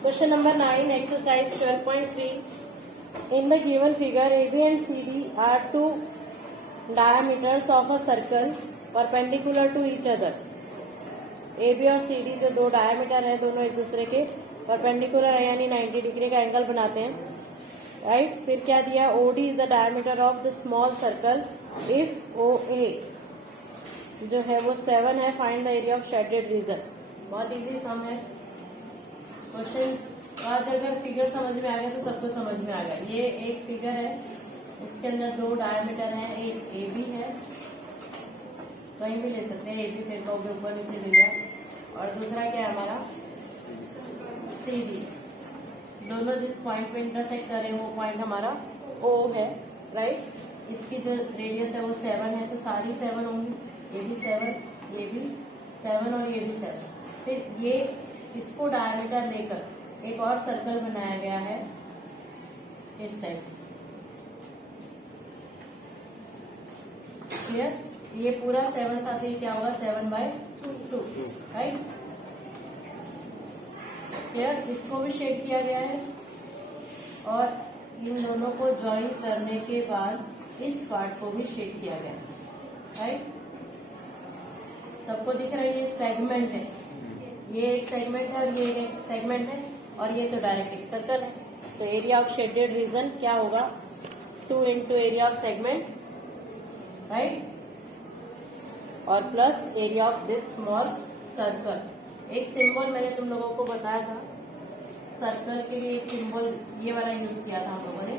Question number 9, exercise 12.3. In the given figure, AB and CD are two diameters of a circle perpendicular to each other. AB और CD जो दो diameter है दोनों एक दूसरे के परपेंडिकुलर है यानी 90 डिग्री का एंगल बनाते हैं, राइट। फिर क्या दिया, OD is the diameter of the small circle if OA जो है वो 7 है, find the area of shaded reason. बहुत इजी सम है क्वेश्चन। आज अगर फिगर समझ में आ गया तो सबको समझ में आ गया। ये एक फिगर है, इसके अंदर दो डायमीटर है, एक AB है, कहीं भी ले सकते हैं, AB फिर कहोगे ऊपर नीचे ले लिया, और दूसरा क्या है हमारा CD। दोनों जिस पॉइंट पे इंटरसेक्ट कर रहे हैं वो पॉइंट हमारा O है, राइट। इसकी जो रेडियस है वो 7 है, तो सारी 7 होंगी, ये भी 7, ये भी 7 और ये भी 7। फिर ये इसको डायमीटर लेकर एक और सर्कल बनाया गया है इस टाइप से, क्लियर। ये पूरा 7 था तो ये क्या होगा 7/2, राइट, क्लियर। इसको भी शेड किया गया है और इन दोनों को ज्वाइन करने के बाद इस पार्ट को भी शेड किया गया है, राइट। सबको दिख रहा है, ये सेगमेंट है, ये एक सेगमेंट है और ये एक सेगमेंट है, और ये तो डायरेक्ट एक सर्कल है। तो एरिया ऑफ शेडेड रीजन क्या होगा 2 into area of segment, right, और plus area of this small circle. एक सिंबल मैंने तुम लोगों को बताया था, सर्कल के लिए एक सिंबल ये वाला यूज किया था हम लोगों ने,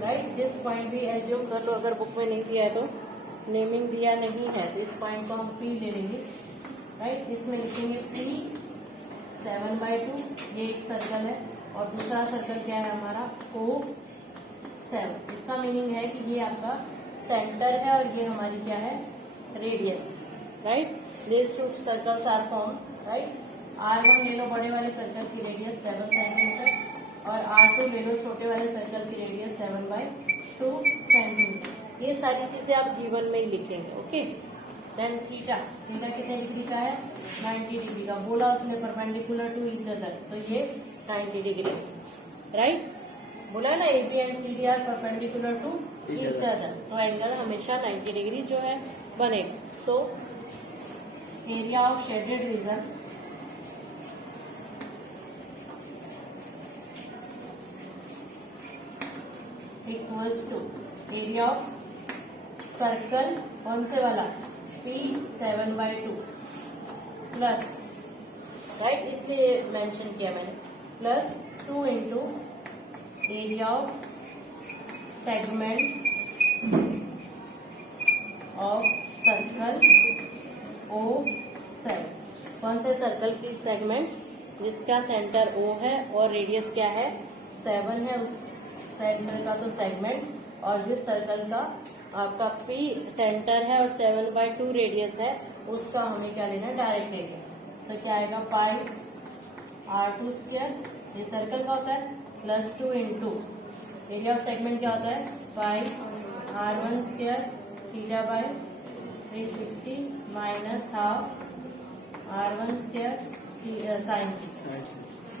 राइट। दिस पॉइंट भी एज्यूम कर लो, अगर बुक में नहीं दिया है तो, नेमिंग दिया नहीं है तो इस पॉइंट को हम P ले लेंगे, राइट। इसमें लिखेंगे P 7/2, ये एक सर्कल है, और दूसरा सर्कल क्या है हमारा O7। इसका मीनिंग है कि ये आपका सेंटर है और ये हमारी क्या है radius, right. This two circles are form, right. R1 ले लो बड़े वाले सर्कल की रेडियस 7 सेंटीमीटर, और R2 ले लो छोटे वाले सर्कल की रेडियस 7/2 सेंटीमीटर। ये सारी चीजें आप गिवन में ही लिखेंगे, ओके। देन थीटा कितने डिग्री का है 90 डिग्री का, बोला उसमें परपेंडिकुलर टू ईच अदर, तो ये 90 डिग्री, राइट। बोला ना AB and CD are perpendicular to each other, तो एंगल हमेशा 90 डिग्री जो है बनेगा। So area of shaded region equals to area of circle, कौन से वाला P 7/2 प्लस, राइट, इसलिए मेंशन किया मैंने, plus 2 into area of segments of circle O7। कौन से सर्कल की सेगमेंट्स, जिसका सेंटर O है और रेडियस क्या है 7 है, उस सेंटर का तो सेगमेंट, और जिस सर्कल का आपका P सेंटर है और 7/2 रेडियस है उसका हमें क्या लेना है डायरेक्ट एरिया। सो क्या आएगा पाई R2², ये सर्कल का होता है, plus 2 into area of segment क्या होता है pi R1² θ/360 minus half R1² sine theta.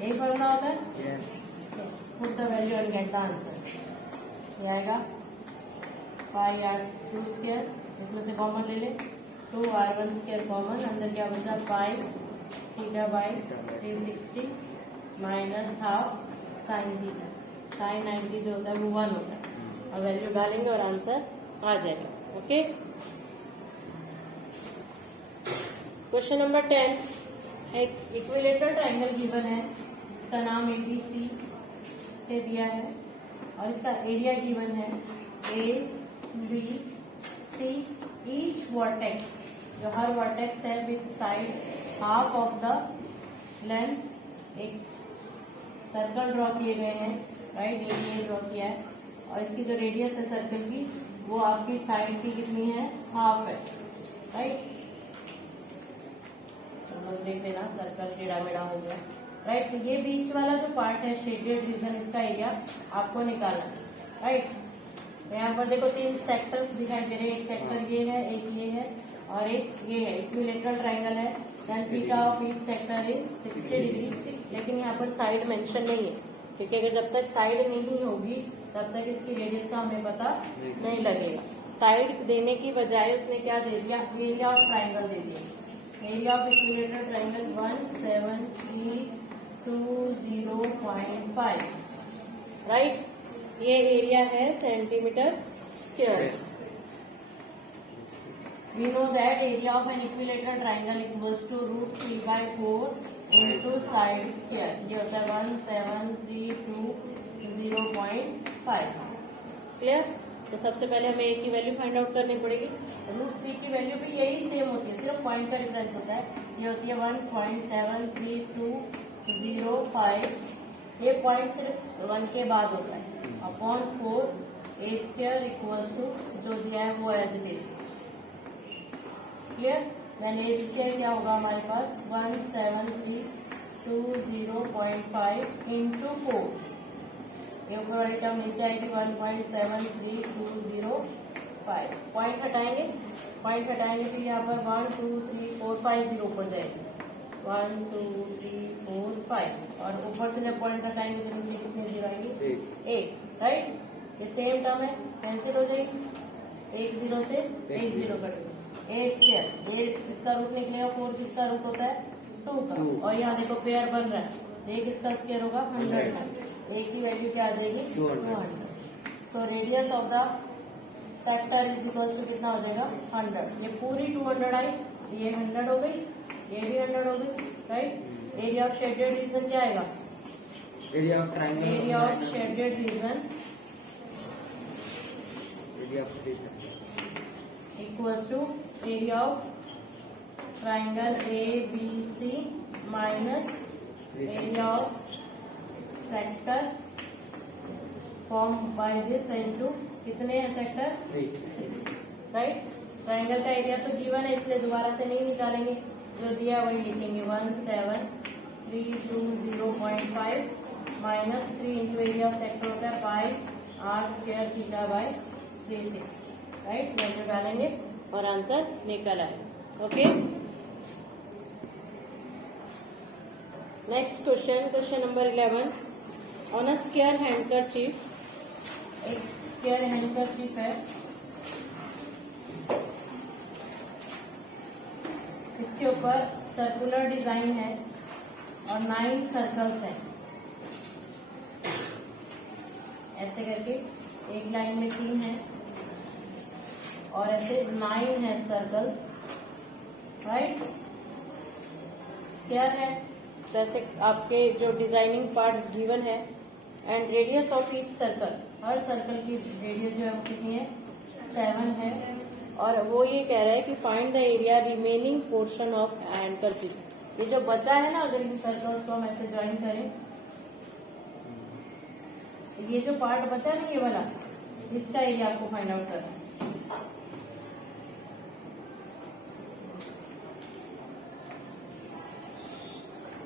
यही फॉर्मूला होता है, put the value and get the answer. ये आएगा पाई R2², इसमें से कॉमन ले ले, 2 R1² कॉमन, अंदर क्या बचा pi θ/360 minus half sine theta. Sine 90 जो होता है वो 1 होता है, और वैल्यू डालेंगे और आंसर आ जाएगा, ओके। क्वेश्चन नंबर 10, एक इक्विलेटरल ट्रायंगल गिवन है, इसका नाम ABC से दिया है, और इसका एरिया गिवन है ABC। ईच वर्टेक्स, जो हर वर्टेक्स है with side half of the length, एक सर्कल ड्रॉ किए गए हैं, राइट, ये ड्रॉ किया है, और इसकी जो रेडियस है सर्कल की वो आपकी साइड की कितनी है हाफ है, राइट। देख लेना सर्कल टेढ़ा मेढ़ा हो गया, राइट। तो ये बीच वाला जो पार्ट है शेडेड रीजन, इसका एरिया आपको निकालना है, राइट। तो यहाँ पर देखो 3 सेक्टर्स दिखाई दे रहे हैं, एक सेक्टर ये है, एक ये है, और एक ये है। इक्विलेटरल ट्रायंगल है, then theta of each sector is 60 degree, लेकिन यहाँ पर साइड मेंशन नहीं है, क्योंकि अगर जब तक साइड नहीं होगी तब तक इसकी रेडियस का हमें पता नहीं लगेगा। साइड देने की बजाय उसने क्या दे दिया, एरिया ऑफ ट्राइंगल दे दिया। Area of equilateral triangle 17320.5, right. ये एरिया है centimetre square. We know that area of an equilateral triangle equals to √3/4 into side square। ये होता है 17320.5। क्लियर। तो सबसे पहले हमें a की वैल्यू फाइंड आउट करनी पड़ेगी। √3 की वैल्यू भी यही सेम होती है, सिर्फ पॉइंट का डिफरेंस होता है। ये होती है 1.73205। ये पॉइंट सिर्फ 1 के बाद होता है, upon 4 a square equals to जो दिया है वो as it is. Clear. Then a square क्या होगा हमारे पास 17320.5 इंटू 4। ये ऊपर वाली टर्म नीचे आएगी 1.73205। पॉइंट हटाएंगे, तो यहाँ पर 1 2 3 4 5 जीरो ऊपर जाएगी 1 2 3 4 5, और ऊपर से जब पॉइंट हटाएंगे तो नीचे कितने जीरो आएंगे 8, राइट। ये सेम टर्म है, कैंसिल हो जाएगी, 1 0 से 1 0 कटेगा। ए स्क्वायर, ये इसका रूट निकलेगा, 4 किसका रूट होता है 2 का, और यहाँ देखो पेयर बन रहा है, एक इसका स्क्वायर होगा 100 का, एक की वैल्यू क्या आ जाएगी 200। So radius of the sector is equal to कितना हो जाएगा 100। ये पूरी 200 आई, ये 100 हो गई, ये भी 100 हो गई, right. Area of shaded region क्या आएगा, area of shaded region equals to area of triangle ABC minus area of sector form by this into कितने हैं सेक्टर 3, राइट। ट्राइंगल का एरिया तो गिवन है, इसलिए दोबारा से नहीं निकालेंगे, जो दिया वही लिखेंगे 17320.5 minus 3 into area of sector होता है 5r²θ/36, राइट। वैल्यू डालेंगे और आंसर निकल आए। Okay, next question number 11। On a square handkerchief, एक स्क्वायर हैंडकरचीफ है, इसके ऊपर सर्कुलर डिजाइन है और 9 सर्कल्स हैं, ऐसे करके एक लाइन में 3 है और ऐसे 9 है सर्कल्स, राइट। स्क्वायर है, जैसे आपके जो डिजाइनिंग पार्ट गिवन है, and radius of each circle, her circle की रेडियस जो है वो कितनी है 7 है, और वो ये कह रहा है कि find the area remaining portion of handkerchief. ये जो बचा है ना, अगर इन सर्कल्स को हम ऐसे ज्वाइन करें, ये जो पार्ट बचा ना ये वाला, इसका एरिया आपको फाइंड आउट करना है।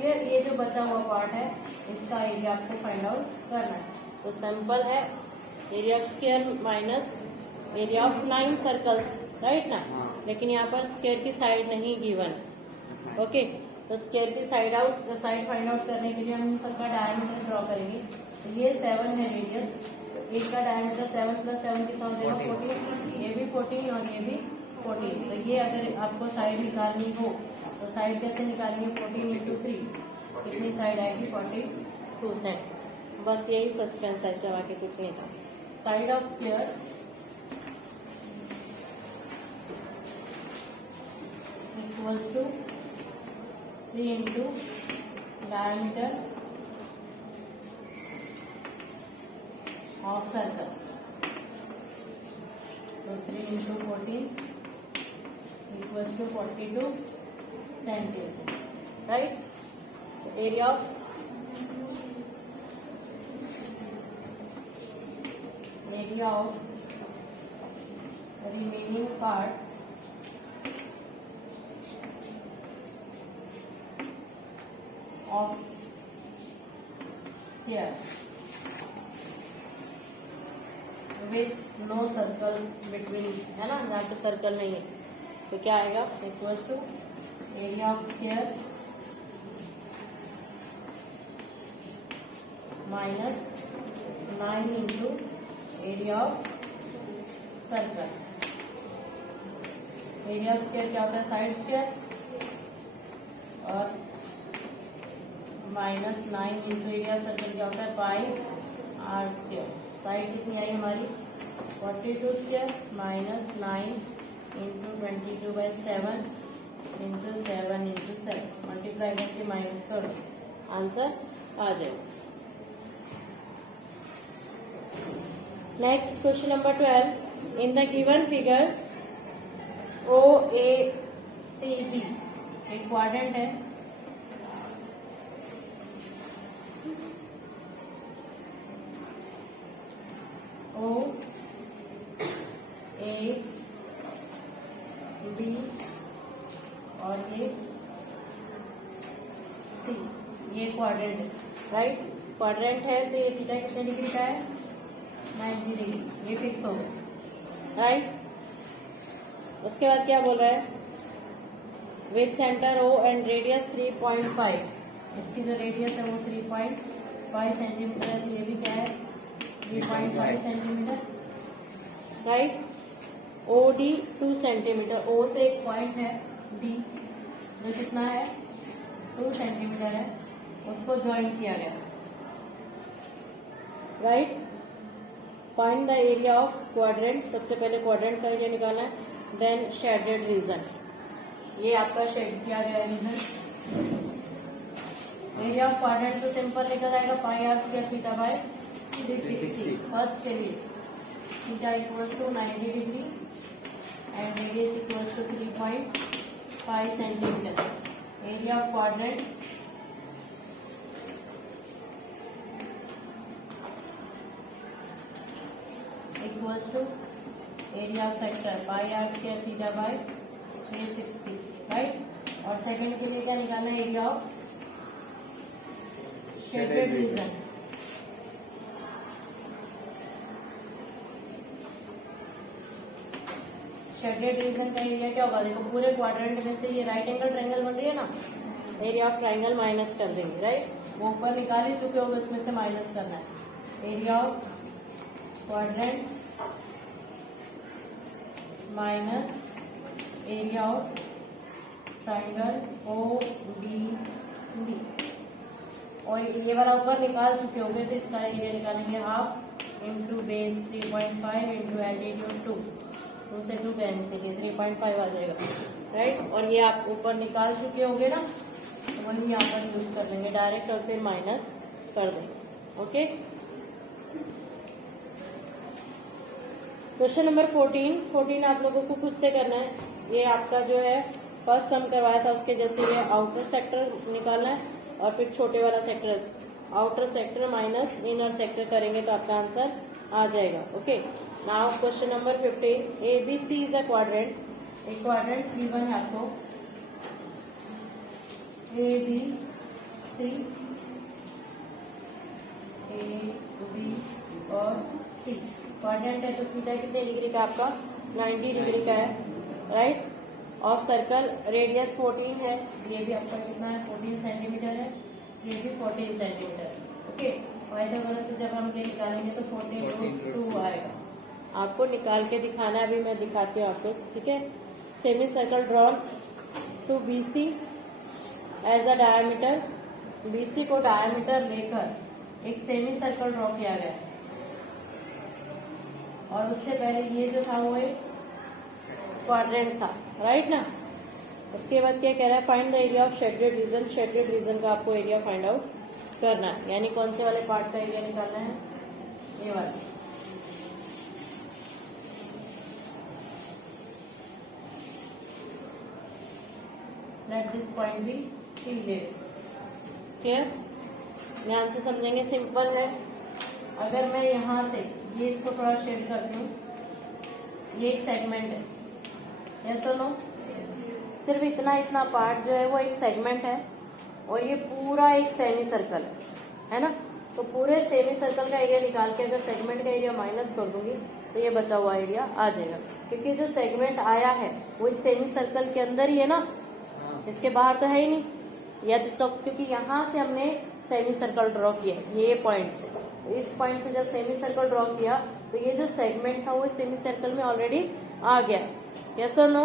ये जो बचा हुआ पार्ट है इसका एरिया आपको फाइंड आउट करना है। तो सिंपल है, area of square minus area of 9 circles, right ना। लेकिन यहाँ पर स्क्वायर की साइड नहीं गिवन, ओके। तो स्क्वायर की साइड फाइंड आउट करने के लिए हम इन सबका डायमीटर ड्रॉ करेंगे। तो ये 7 है रेडियस, एक का डायमीटर 7 + 7 कितना हो जाएगा 14, ये भी 14 और ये भी 14। तो ये अगर आपको साइड निकालनी हो तो साइड कैसे निकालेंगे, 14 × 3, कितनी साइड आएगी 42 सेंट। बस यही सस्पेंस है, इससे आगे कुछ नहीं था। Side of square equals to 3 into diameter of circle, तो 3 into 14 equals to 42 centimetre, right. Area of remaining part of sphere with no circle between, है ना, यहाँ पे सर्कल नहीं है, तो क्या आएगा equals to area of square minus 9 into area of circle. Area square क्या होता है? साइड स्क्वायर, और माइनस 9 इंटू एरिया सर्कल क्या होता है? पाई आर स्क्वायर। साइड कितनी आई हमारी? 42 square minus 9 into 22/7 into 7 into 7 multiply करके माइनस करो, आंसर आ जाएगा। Next question number 12, in the given figure OACB एक क्वाड्रेंट है, OAB और ये C, ये क्वाड्रेंट है, राइट? क्वाड्रेंट है तो ये थीटा कितने डिग्री का है? 90 डिग्री, ये फिक्स हो गया, राइट? उसके बाद क्या बोल रहा है? With centre O and radius 3.5, इसकी जो रेडियस है वो 3.5 सेंटीमीटर है, तो ये भी क्या है? 3.5 centimetre, right? OD 2 centimetre, O से एक पॉइंट है D जो कितना है? 2 सेंटीमीटर है, उसको ज्वाइन किया गया, right? Find the area of quadrant. सबसे पहले क्वाड्रेंट का एरिया निकालना है, देन शेडेड रीजन, ये आपका शेड किया गया रीजन। एरिया ऑफ क्वाड्रेंट तो सिंपल निकल आएगा, pi r square theta by 360। First के लिए theta equals to 90 degree and radius equals to 3.5 centimetre. Area of quadrant equals to area of sector pi r square theta by 360, right? और second के लिए क्या निकालना है? Area of shaded region. Shaded region का area क्या होगा? देखो पूरे क्वाड्रेंट में से ये राइट एंगल ट्रायंगल बन रही है ना, एरिया ऑफ ट्रायंगल माइनस कर देंगे, राइट? वो ऊपर निकाल ही चुके होगे, उसमें से माइनस करना है। Area of quadrant minus area of triangle OBB, और ये वाला ऊपर निकाल चुके होंगे, तो इसका एरिया निकालेंगे half into base 3.5 into altitude 2 से 2 कैंसिल, ये 3.5 आ जाएगा, राइट? और ये आप ऊपर निकाल चुके होंगे ना, तो वही यहाँ पर यूज कर लेंगे डायरेक्ट और फिर माइनस कर देंगे, ओके? क्वेश्चन नंबर 14 आप लोगों को खुद से करना है। ये आपका जो है फर्स्ट सम करवाया था उसके जैसे ये आउटर सेक्टर निकालना है, और फिर छोटे वाला sector, outer sector minus inner sector करेंगे तो आपका आंसर आ जाएगा, okay? Now question number 15, ABC is a quadrant. एक क्वाड्रेंट गिवन है आपको, ABC, AB और C क्वाड्रेंट है, तो थीटा कितने डिग्री का? आपका 90 डिग्री का है, राइट? और सर्कल रेडियस 14 है, ये भी आपका कितना है? 14 सेंटीमीटर है, ये भी 14 सेंटीमीटर है, ओके? पाइथागोरस से जब हम ये निकालेंगे तो 14√2 आएगा। आपको निकाल के दिखाना है, अभी मैं दिखाती हूँ आपको, ठीक है? Semi circle drawn to BC as a diameter, BC को डायमीटर लेकर एक सेमी सर्कल ड्रॉ किया गया, और उससे पहले ये जो था वो एक क्वाड्रेंट था, राइट ना? उसके बाद क्या कह रहा है? Find the area of shaded region. Shaded region का आपको एरिया फाइंड आउट करना है, यानी कौन से वाले पार्ट का एरिया निकालना है? ये वाला। Let this point be clear, clear? ध्यान से समझेंगे, सिंपल है। अगर मैं यहाँ से ये इसको थोड़ा शेड करती हूँ, ये एक सेगमेंट है, यस और नो? सिर्फ इतना पार्ट जो है वो एक सेगमेंट है, और ये पूरा एक सेमी सर्कल है ना? तो पूरे सेमी सर्कल का एरिया निकाल के अगर सेगमेंट का एरिया माइनस कर दूंगी तो ये बचा हुआ एरिया आ जाएगा, क्योंकि जो सेगमेंट आया है वो इस सेमी सर्कल के अंदर ही है ना, इसके बाहर तो है ही नहीं। या तो इसका, क्योंकि यहाँ से हमने सेमी सर्कल ड्रॉ किया, ये पॉइंट से, इस पॉइंट से जब सेमी सर्कल ड्रॉ किया तो ये जो सेगमेंट था वो सेमी सर्कल में ऑलरेडी आ गया। यस और नो?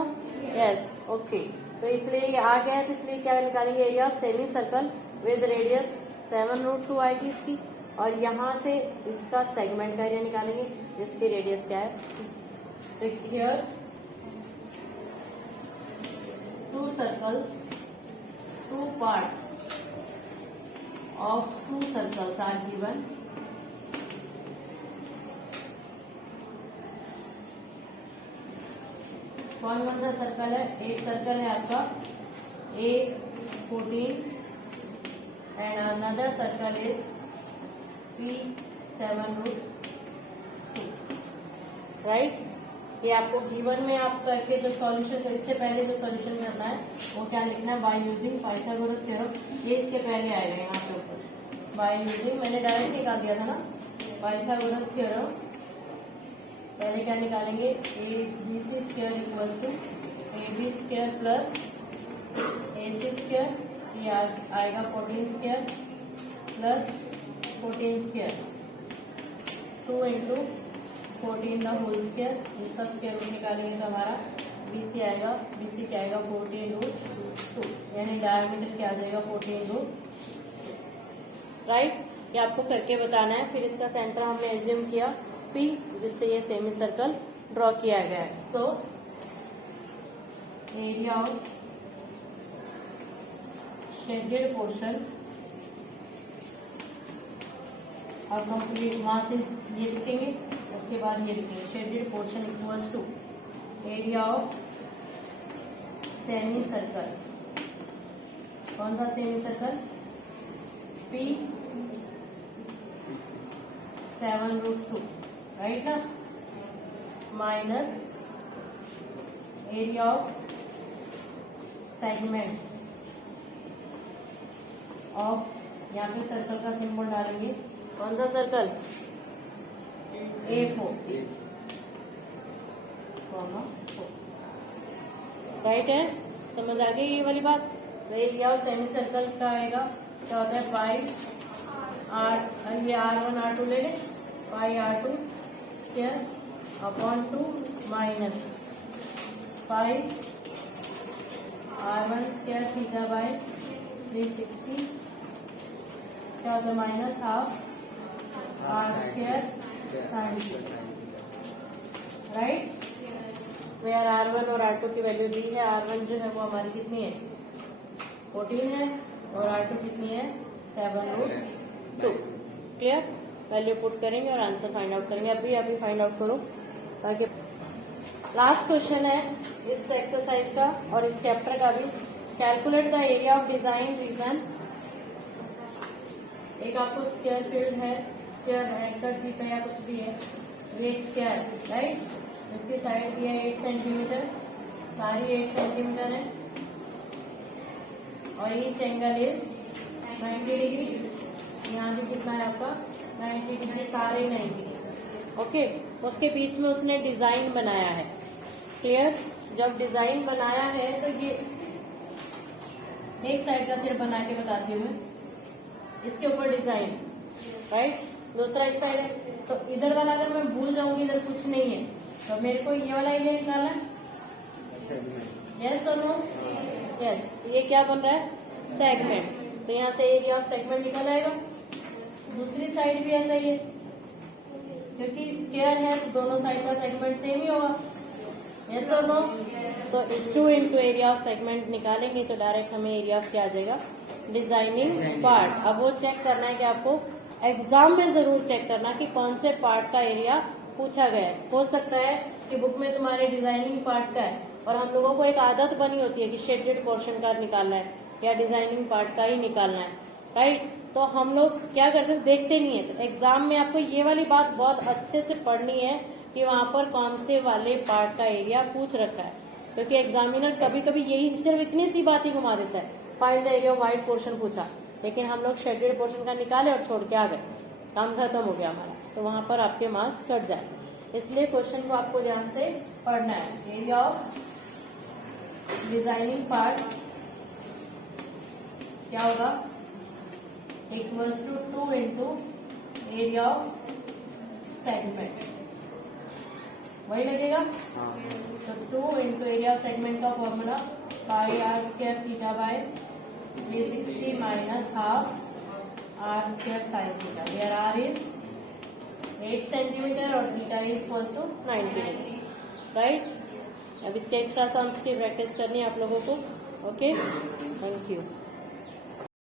Yes, okay. तो इसलिए ये आ गया है, तो इसलिए क्या निकालेंगे, area of semi circle with radius 7√2 आएगी इसकी, और यहाँ से इसका सेगमेंट का एरिया निकालेंगे जिसकी रेडियस क्या है। तो here 2 circles, 2 parts of 2 circles are given. कौन कौन सा सर्कल है? एक सर्कल है आपका A14 and another circle is P7√2, right. ये आपको गिवन में आप करके जो सॉल्यूशन, तो इससे पहले जो सॉल्यूशन करना है वो क्या लिखना है, बाय यूजिंग पाइथागोरस थ्योरम। ये इसके पहले आएगा यहाँ पे ऊपर, बाय यूजिंग, मैंने डायरेक्ट निकाल दिया था ना, पाइथागोरस थ्योरम। पहले क्या निकालेंगे, ABC square equals to AB square plus AC square, ये आएगा 14 square plus 14 square, 2 into 14 the whole square, इसका स्क्वायर रूट निकालेंगे तो हमारा BC आएगा, BC क्या आएगा 14√2, यानी डायमीटर क्या आ जाएगा 14√2, राइट। ये आपको करके बताना है। फिर इसका सेंटर हमने एज्यूम किया P, जिससे ये सेमी सर्कल ड्रॉ किया गया है। So area of shaded portion और कंप्लीट, वहां से ये लिखेंगे, उसके बाद ये लिखेंगे, shaded portion equals to area of semi circle. कौन सा सेमी सर्कल? P7√2, राइट ना, minus area of segment of, यहाँ पे सर्कल का सिंबल डालेंगे, कौन सा सर्कल? A4, राइट है, समझ आ गई ये वाली बात। एरिया ऑफ सेमी सर्कल का आएगा, क्या होता है, पाई आर, ये R1 R2 ले लें, pi R2 square upon 2 minus pi R1 square theta by 360, क्या होता है, minus half R square sine theta, right. Where R1 और R2 की वैल्यू दी है। R1 जो है वो हमारी कितनी है, 14 है, और R2 कितनी है, 7√2। क्लियर? वैल्यू पुट करेंगे और आंसर फाइंड आउट करेंगे। अभी फाइंड आउट करो, ताकि लास्ट क्वेश्चन है इस एक्सरसाइज का और इस चैप्टर का भी। Calculate the area of design region. एक आपको स्क्वायर फील्ड है, स्क्वायर हेड का जीप है या कुछ भी है, ये एक स्क्वायर, राइट। इसकी साइड भी है 8 सेंटीमीटर, सारी 8 सेंटीमीटर है, और ईच एंगल इज 90 डिग्री। यहाँ भी कितना है आपका, 90 डिग्री, सारे 90। ओके, उसके बीच में उसने डिजाइन बनाया है। क्लियर? जब डिजाइन बनाया है तो ये एक साइड का सिर्फ बना के बताती हूँ मैं, इसके ऊपर डिजाइन, राइट। दूसरा इस साइड है, तो इधर वाला अगर मैं भूल जाऊंगी, इधर कुछ नहीं है, तो मेरे को ये वाला एरिया निकालना है। यस और नो? यस। ये क्या बन रहा है, सेगमेंट, तो यहाँ से एरिया ऑफ सेगमेंट निकल आएगा। दूसरी साइड भी ऐसा ही है, क्योंकि स्क्वायर है तो दोनों साइड का सेगमेंट सेम ही होगा। यस और नो? तो 2 इंटू एरिया ऑफ सेगमेंट निकालेंगे तो डायरेक्ट हमें एरिया ऑफ क्या आ जाएगा, डिजाइनिंग पार्ट। अब वो चेक करना है कि आपको एग्जाम में जरूर चेक करना कि कौन से पार्ट का एरिया पूछा गया है। हो सकता है कि बुक में तुम्हारे डिजाइनिंग पार्ट का है, और हम लोगों को एक आदत बनी होती है कि शेडेड पोर्शन का निकालना है या डिजाइनिंग पार्ट का ही निकालना है, राइट। तो हम लोग क्या करते हैं, देखते नहीं है। तो एग्जाम में आपको ये वाली बात बहुत अच्छे से पढ़नी है कि वहां पर कौन से वाले पार्ट का एरिया पूछ रखा है, क्योंकि एग्जामिनर कभी कभी यही सिर्फ इतनी सी बात ही घुमा देता है, find the area of wide portion पूछा, लेकिन हम लोग शेडेड पोर्शन का निकाले और छोड़ के आ गए, काम खत्म हो गया हमारा, तो वहां पर आपके मार्क्स कट जाए। इसलिए क्वेश्चन को आपको ध्यान से पढ़ना है। एरिया ऑफ डिजाइनिंग पार्ट क्या होगा, equals to 2 into area of segment, वही लगेगा। तो 2 इंटू एरिया ऑफ सेगमेंट का formula pi r square theta by 360 minus half r square sine theta, where r is 8 centimetre और theta is equals to 90 degree, right. अब इसके extra sums की practice करनी है आप लोगों को। Okay, thank you.